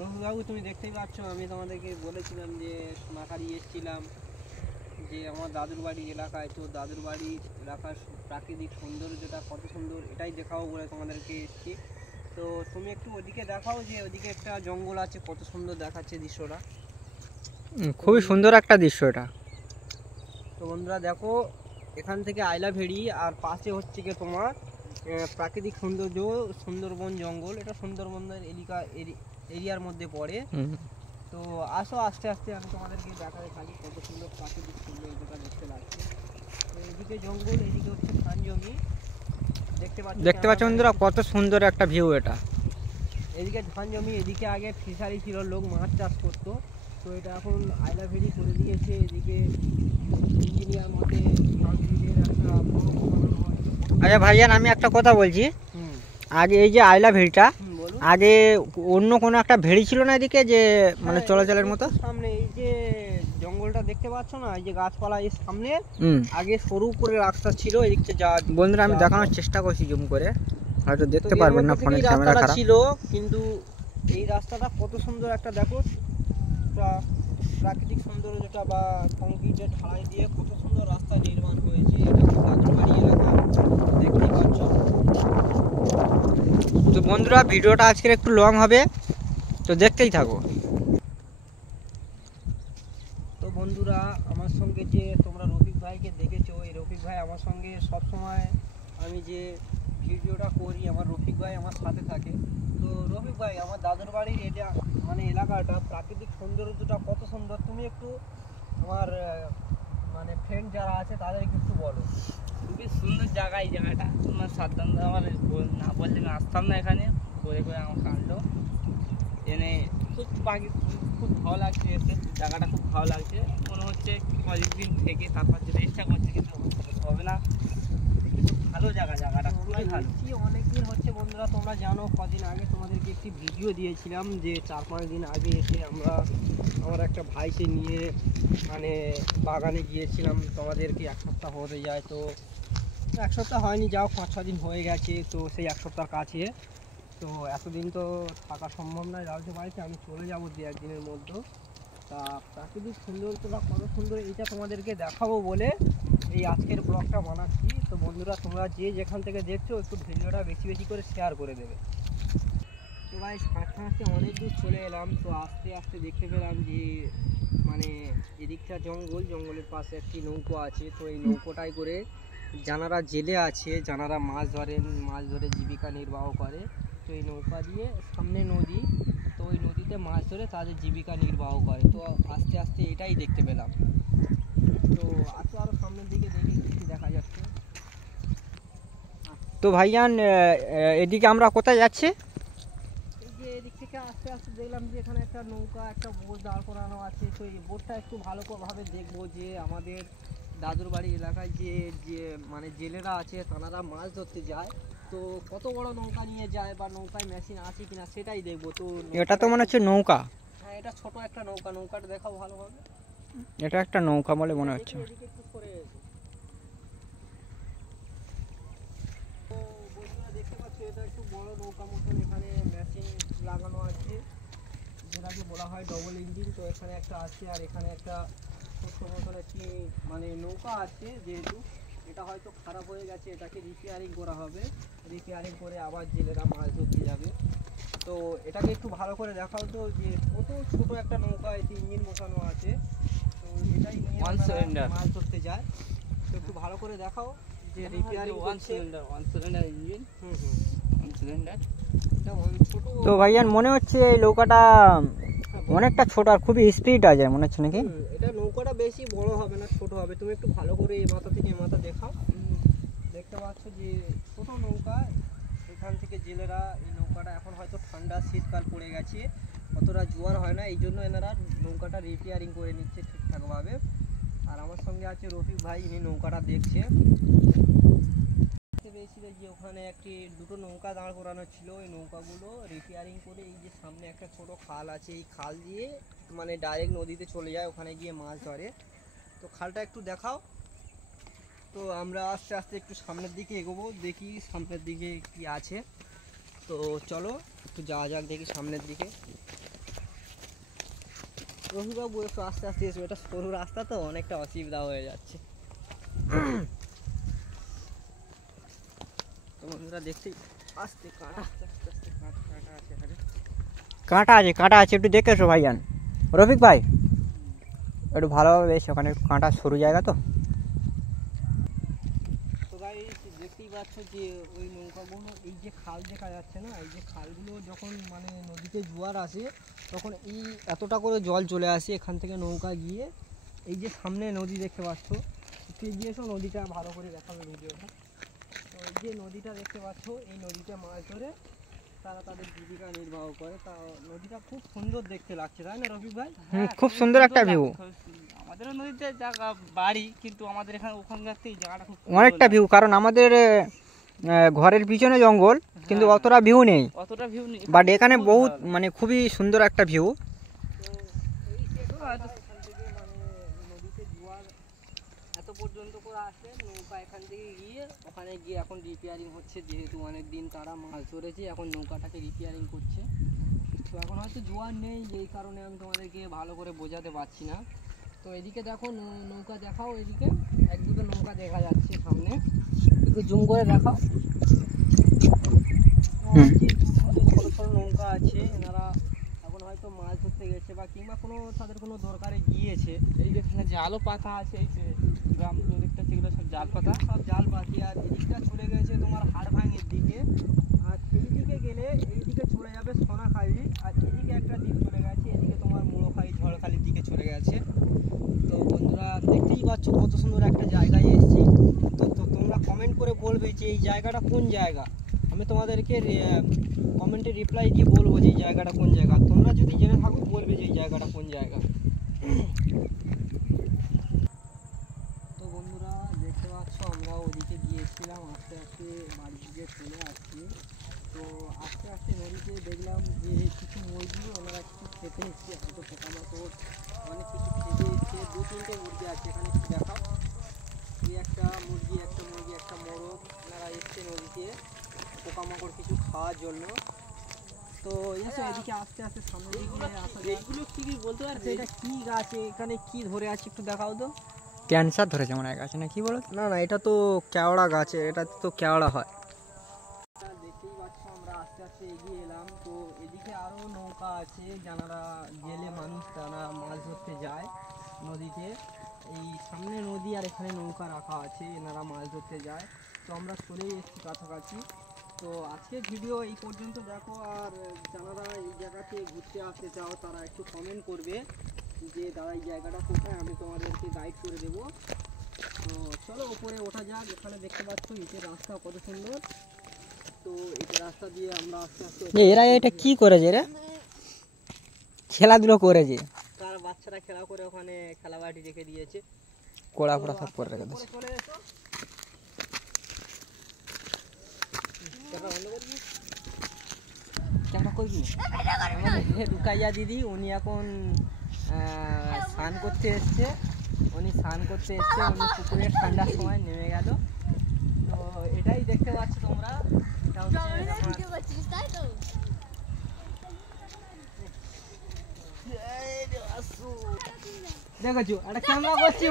রফিকবাবু তুমি দেখতেই পাচ্ছ, আমি তোমাদেরকে বলেছিলাম যে সোনাখালি এসেছিলাম, যে আমার দাদুর বাড়ির এলাকায়। তো দাদুর বাড়ির এলাকার প্রাকৃতিক সৌন্দর্যটা কত সুন্দর, এটাই দেখাবো বলে তোমাদেরকে এসেছি। তো তুমি একটু ওদিকে দেখাও, যে ওদিকে একটা জঙ্গল আছে, কত সুন্দর দেখাচ্ছে দৃশ্যটা। খুবই সুন্দর একটা দৃশ্য এটা। তো বন্ধুরা দেখো, এখান থেকে আইলা ভেড়ি, আর পাশে হচ্ছে কি তোমার প্রাকৃতিক সৌন্দর্য সুন্দরবন জঙ্গল। এটা সুন্দরবনের এরিয়ার মধ্যে পড়ে। তো আসো আস্তে আস্তে আমি তোমাদেরকে দেখাতে থাকি কত সুন্দর প্রাকৃতিক সৌন্দর্যটা দেখতে লাগছে। তো এদিকে জঙ্গল, এদিকে হচ্ছে ধান জমি, দেখতে পাচ্ছ বন্ধুরা কত সুন্দর একটা ভিউ এটা। এদিকে ধান জমি, এদিকে আগে ফিশারি ছিল, লোক মাছ চাষ করতো। তো এটা এখন আইলা ভেড়ি করে দিয়েছে। এদিকে ইঞ্জিনিয়ার মতে একটা বড় বানানো হয়। আচ্ছা ভাইজান, আমি একটা কথা বলছি। আগে এই যে আইলা ভেড়িটা, আগে অন্য কোনো একটা ভেড়ি ছিল না এদিকে, যে মানে চলাচলের মতো? সামনে এই যে জঙ্গলটা দেখতে পাচ্ছ না, এই যে গাছপালা, এই সামনে আগে সরু করে রাস্তা ছিল এদিকে যা। বন্ধুরা আমি দেখানোর চেষ্টা করছি জুম করে, হয়তো দেখতে পারবেন না, ফোনের ক্যামেরা খারাপ ছিল। কিন্তু এই রাস্তাটা কত সুন্দর একটা দেখো, প্রাকৃতিক সৌন্দর্যটা বা কংক্রিটের ঢালাই দিয়ে কত সুন্দর রাস্তা নির্মাণ হয়েছে। দেখতেই পাচ্ছ। তো বন্ধুরা ভিডিওটা আজকের একটু লং হবে, তো দেখতেই থাকো। তো বন্ধুরা, আমার সঙ্গে যে তোমরা রফিক ভাইকে দেখেছো, এই রফিক ভাই আমার সঙ্গে সব সময় আমি যে ভিডিওটা করি, আমার রফিক ভাই আমার সাথে থাকে। তো রফিক ভাই, আমার দাদুর বাড়ির এটা মানে এলাকাটা প্রাকৃতিক সৌন্দর্যটা কত সুন্দর, তুমি একটু আমার মানে ফ্রেন্ড যারা আছে তাদেরকে একটু বলো। খুবই সুন্দর জায়গা এই জায়গাটা, তোমার সাবধান আমার না বললে আমি আসতাম না এখানে। করে করে আমার কাটলো এনে, খুব পাখি খুব ভালো লাগছে এসে, জায়গাটা খুব ভালো লাগছে। মনে হচ্ছে কয়েকদিন থেকে তারপর যেতে ইচ্ছা করছে, কিন্তু হবে না। কিন্তু ভালো জায়গাটা খুবই ভালো। অনেকদিন হচ্ছে বন্ধুরা, তোমরা জানো কদিন আগে তোমাদেরকে একটি ভিডিও দিয়েছিলাম, যে 4-5 দিন আগে এসে আমার একটা ভাইকে নিয়ে মানে বাগানে গিয়েছিলাম। তোমাদেরকে 1 সপ্তাহ হতে যায়, তো 1 সপ্তাহ হয়নি, যাও 5-6 দিন হয়ে গেছে। তো সেই 1 সপ্তাহ কাছে, তো এতদিন তো থাকা সম্ভব নয় রাজু বাড়িতে, আমি চলে যাবো 2-1 দিনের মধ্যে। তা প্রাকৃতিক সৌন্দর্যটা কত সুন্দর, এইটা তোমাদেরকে দেখাবো বলে এই আজকের ব্লগটা বানাচ্ছি। তো বন্ধুরা, তোমরা যে যেখান থেকে দেখছো একটু ভিডিওটা বেশি বেশি করে শেয়ার করে দেবে। তো ভাই হাঁটতে হাঁটতে অনেক দূর চলে এলাম। তো আস্তে আস্তে দেখতে পেলাম যে মানে এদিকটা জঙ্গলের পাশে একটি নৌকো আছে। তো এই নৌকোটাই করে যারা জেলে আছে, যারা মাছ ধরে জীবিকা নির্বাহ করে, তো এই নৌকা দিয়ে সামনে নদী, তো ওই নদীতে মাছ ধরে তাদের জীবিকা নির্বাহ করে। তো আস্তে আস্তে এটাই দেখতে পেলাম। তো আরো সামনের দিকে দেখি কি দেখা যাচ্ছে। তো ভাইজান এদিকে আমরা কোথায় যাচ্ছি? এই যে এদিক থেকে আস্তে আস্তে দেখলাম যে এখানে একটা নৌকা, একটা বোট দাঁড় করানো আছে। তো এই বোটটা একটু ভাবে দেখবো, যে আমাদের দাদুর বাড়ি এলাকায় যে মানে জেলেরা আছে, তারা মাছ ধরতে যায়, তো কত বড় নৌকা নিয়ে যায়, বা নৌকায় মেশিন আছে কিনা সেটাই দেখবো। তো এটা তো মনে হচ্ছে নৌকা। হ্যাঁ, এটা ছোট একটা নৌকা। নৌকাটা দেখাও ভালোভাবে। এটা একটা নৌকা বলে মনে হচ্ছে। এদিকে একটু সরে এসো। তো বন্ধুরা দেখতে পাচ্ছ, এটা একটু বড় নৌকা মতন, এখানে মেশিন লাগানো আছে, যেটাকে বলা হয় ডবল ইঞ্জিন। তো এখানে একটা আছে, আর এখানে একটা ছোট্ট মতন একটি মানে নৌকা আছে। যেহেতু এটা হয়তো খারাপ হয়ে গেছে, এটাকে রিপেয়ারিং করা হবে। রিপেয়ারিং করে আবার জেলেরা মাছ ধরতে যাবে। তো এটাকে একটু ভালো করে দেখাও তো, যে কত ছোট একটা নৌকা, এতে ইঞ্জিন বসানো আছে। তো এটাই নিয়ে মাছ ধরতে যায়। তো একটু ভালো করে দেখাও যে রিপেয়ারিং করছে। 1 সিলিন্ডার ইঞ্জিন। হুম 1 সিলিন্ডার। তো ভাইজান মনে হচ্ছে এই নৌকাটা অনেকটা ছোট আর খুবই স্পিড আছে মনে হচ্ছে নাকি? এটা নৌকাটা বেশি বড় হবে না, ছোট হবে। তুমি একটু ভালো করে এই মাথা থেকে এই মাথা দেখাও। দেখতে পাচ্ছ যে ছোট নৌকা, এখান থেকে জেলেরা এই নৌকাটা, এখন হয়তো ঠান্ডা শীতকাল পড়ে গেছে, অতটা জোয়ার হয় না, এই জন্য এনারা নৌকাটা রিপেয়ারিং করে নিচ্ছে ঠিকঠাকভাবে। আর আমার সঙ্গে আছে রফিক ভাই, ইনি নৌকাটা দেখছে। পেয়েছিল যে ওখানে দুটো নৌকা দাঁড় করানো ছিল, এই নৌকাগুলো রিপেয়ারিং করে এই যে সামনে একটা ছোট খাল আছে, এই খাল দিয়ে মানে ডাইরেক্ট নদীতে চলে যায়, ওখানে গিয়ে মাছ ধরে। তো খালটা একটু দেখাও। তো আমরা আস্তে আস্তে একটু সামনের দিকে এগোবো, দেখি সামনের দিকে কি আছে। তো চলো একটু যাওয়া যাক, দেখি সামনের দিকে। রবিবাবু একটু আস্তে আস্তে এসো, এটা সরু রাস্তা তো অনেকটা অসুবিধা হয়ে যাচ্ছে। তো বন্ধুরা দেখতেই আস্তে কাটা কাঁটা আছে একটু দেখে এসো ভাইজান। রফিক ভাই একটু ভালোভাবে বেশ, ওখানে একটু কাঁটা সরু জায়গা তো। তো ভাই দেখতেই পাচ্ছ যে ওই নৌকাগুলো, এই যে খাল দেখা যাচ্ছে না, এই যে খালগুলো যখন মানে নদীতে জোয়ার আসে তখন এই এতটা করে জল চলে আসে, এখান থেকে নৌকা গিয়ে এই যে সামনে নদী দেখতে পাচ্ছ, একটু এগিয়ে এসো, নদীটা ভালো করে দেখাবে ভিডিওটা। তো এই যে নদীটা দেখতে পাচ্ছ, এই নদীতে মাছ ধরে তারা তাদের জীবিকা নির্বাহ করে। তা নদীটা খুব সুন্দর দেখতে লাগছে, তাই না রফিক ভাই? খুব সুন্দর একটা ভিউ, আমাদের নদীতে জায়গা বাড়ি, কিন্তু আমাদের এখানে ওখানকার থেকে জায়গাটা খুব অনেকটা ভিউ। কারণ আমাদের ঘরের পিছনে জঙ্গল, কিন্তু অতটা ভিউ নেই, অতটা ভিউ নেই, বাট এখানে বহুত মানে খুবই সুন্দর একটা ভিউ। নদীতে জোয়ার এত পর্যন্ত করে আসে, নৌকা এখান থেকে গিয়ে ওখানে গিয়ে এখন রিপেয়ারিং হচ্ছে, যেহেতু অনেক দিন তারা মাছ ধরেছে, এখন নৌকাটাকে রিপেয়ারিং করছে। তো এখন হয়তো জোয়ার নেই, যেই কারণে আমি তোমাদেরকে ভালো করে বোঝাতে পারছি না। তো এদিকে দেখো নৌকা দেখাও, এদিকে এক দুটো নৌকা দেখা যাচ্ছে সামনে, একটু জুম করে দেখাও। ছোটো ছোটো নৌকা আছে, এনারা এখন হয়তো মাছ ধরতে গেছে বা কিংবা কোনো তাদের কোনো দরকারে গিয়েছে। এই যে এখানে জালও পাতা আছে, এই যে গ্রাম দিকটা সেগুলো সব জাল পাতা, সব জাল পাতি। আর এদিকটা চলে গেছে তোমার হাড়ভাঙের দিকে, আর এইদিকে গেলে এইদিকে চলে যাবে সোনাখালি, আর এদিকে একটা দিক চলে গেছে, এদিকে তোমার মুড়োখালি ঝড়খালির দিকে চলে গেছে। তো বন্ধুরা দেখতেই পাচ্ছ কত সুন্দর একটা জায়গায় এসেছি। তো তোমরা কমেন্ট করে বলবে যে এই জায়গাটা কোন জায়গা, আমি তোমাদেরকে কমেন্টে রিপ্লাই দিয়ে বলবো যে এই জায়গাটা কোন জায়গা। তোমরা যদি জেনে থাকো বলবে যে এই জায়গাটা কোন জায়গা। তো বন্ধুরা দেখতে পাচ্ছ আমরা ওদিকে গিয়েছিলাম, আস্তে আস্তে বাড়ির দিকে চলে আসছি। তো আস্তে আস্তে নদীতে দেখলাম যে কিছু মুরগি ওনারা কিছু খেতে এসছে, হয়তো পোকামাকড় অনেক কিছু খেতে এসছে। দু তিনটে মুরগি আছে এখানে, একটু দেখাও। এই একটা মুরগি, একটা মোরগ, ওনারা এসছে নদীতে পোকামাকড় কিছু খাওয়ার জন্য। তো এসো এদিকে আস্তে আস্তে সামনে দিকে আসা যায়। এইগুলো কি বলতে পারছি? এটা কি গাছ, এখানে কি ধরে আছে একটু দেখাও তো। ক্যান্সার ধরেছে মনে হয় গাছে, না কি বলো? না না, এটা তো কেওড়া গাছ, এটা তো কেওড়া হয়। দেখতেই পাচ্ছ আমরা আস্তে আস্তে এগিয়ে এলাম। তো এদিকে আরো নৌকা আছে, যারা জেলে মানুষ তারা মাছ ধরতে যায় নদীতে। এই সামনে নদী আর এখানে নৌকা রাখা আছে, এনারা মাছ ধরতে যায়। তো আমরা চলেই এসেছি কাছাকাছি। তো আজকের ভিডিও এই পর্যন্ত দেখো, আর যারা এই জায়গাতে ঘুরতে আসতে চাও তারা একটু কমেন্ট করবে যে দাদা এই জায়গাটা কোথায়, আমি তোমাদেরকে গাইড করে দেবো। তো চলো উপরে ওঠা যাক। এখানে দেখতে পাচ্ছ ইটের রাস্তা কত সুন্দর। তো ইটের রাস্তা দিয়ে আমরা আস্তে আস্তে এরা এটা কি করেছে, রে খেলাধুলো করেছে, তার বাচ্চারা খেলা করে ওখানে খেলাবাটি রেখে দিয়েছে, কোড়া ফোড়া সব করে রেখে দিয়েছে। চলে এসো। রুকাইয়া দিদি উনি এখন স্নান করতে এসছে, উনি পুকুরের ঠান্ডার সময় নেমে গেল। তো এটাই দেখতে পাচ্ছ তোমরা, এটা হচ্ছে দেখেছো একটা ক্যামেরা করছি